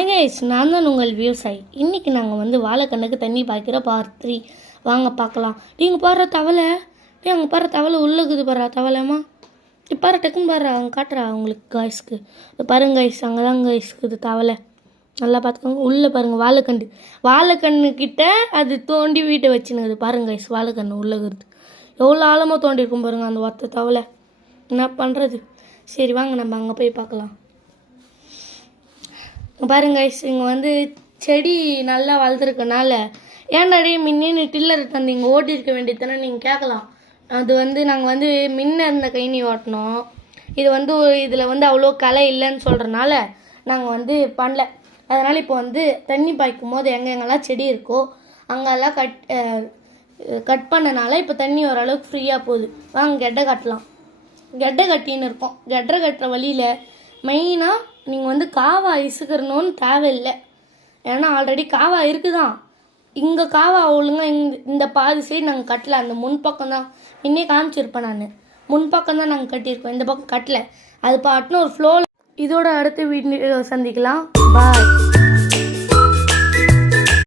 Hi guys, நான் தான் உங்கள் விவசாயி. இன்றைக்கி நாங்கள் வந்து வாழைக்கண்ணுக்கு தண்ணி பாய்க்கிற பார்ட் 3 வாங்க பார்க்கலாம். நீங்கள் பாடுற தவளை, அங்கே பாடுற தவளை உள்ளுக்குது பாடுறா தவளைம்மா. இப்போ பாரு டக்குன்னு பாடுறா, அங்கே காட்டுறா உங்களுக்கு காய்ஸ்க்கு. இது பாருங்க கைஸ், அங்கே தான் கைஸ்க்குது தவளை. நல்லா பார்த்துக்கோங்க. உள்ளே பாருங்கள் வாழைக்கண்ணு கிட்ட அது தோண்டி வீட்டை வச்சுனுக்குது. பாருங்க கைஸ், வாழைக்கண்ணு உள்ளுக்குது. எவ்வளோ ஆழமாக தோண்டியிருக்கும் பாருங்கள் அந்த ஒத்த தவளை. என்ன பண்ணுறது? சரி வாங்க நம்ம அங்கே போய் பார்க்கலாம். பாருங்க கைஸ், இங்கே வந்து செடி நல்லா வளர்த்துருக்கனால ஏன்டாடி முன்னே டில்லர் தந்தீங்க ஓட்டியிருக்க வேண்டியது தானே நீங்கள் கேட்கலாம். அது வந்து நாங்கள் வந்து முன்ன இருந்த கைனி ஓட்டினோம். இது வந்து இதில் வந்து அவ்வளோ களை இல்லைன்னு சொல்கிறனால நாங்கள் வந்து பண்ணல. அதனால் இப்போ வந்து தண்ணி பாய்க்கும் போது எங்கெங்கெல்லாம் செடி இருக்கோ அங்கெல்லாம் கட் பண்ணனால இப்போ தண்ணி ஓரளவுக்கு ஃப்ரீயாக போகுது. வாங்க கெட்டை கட்டலாம். கெட்டை கட்டின்னு இருக்கோம். கெட்டை கட்டுற வழியில் மெயினாக நீங்கள் வந்து காவா இசுக்கிறணும்னு தேவையில்லை. ஏன்னா ஆல்ரெடி காவா இருக்குதான். இங்கே காவா ஒழுங்கா இந்த பாதி சைடு நாங்கள் கட்டலை. அந்த முன்பக்கம் தான் இன்னே காமிச்சிருப்பேன் நான். முன்பக்கம் தான் நாங்கள் கட்டியிருக்கோம், இந்த பக்கம் கட்டலை. அது பாட்டுன்னு ஒரு ஃப்ளோ. இதோட அடுத்த வீடியோ சந்திக்கலாம். பாய்.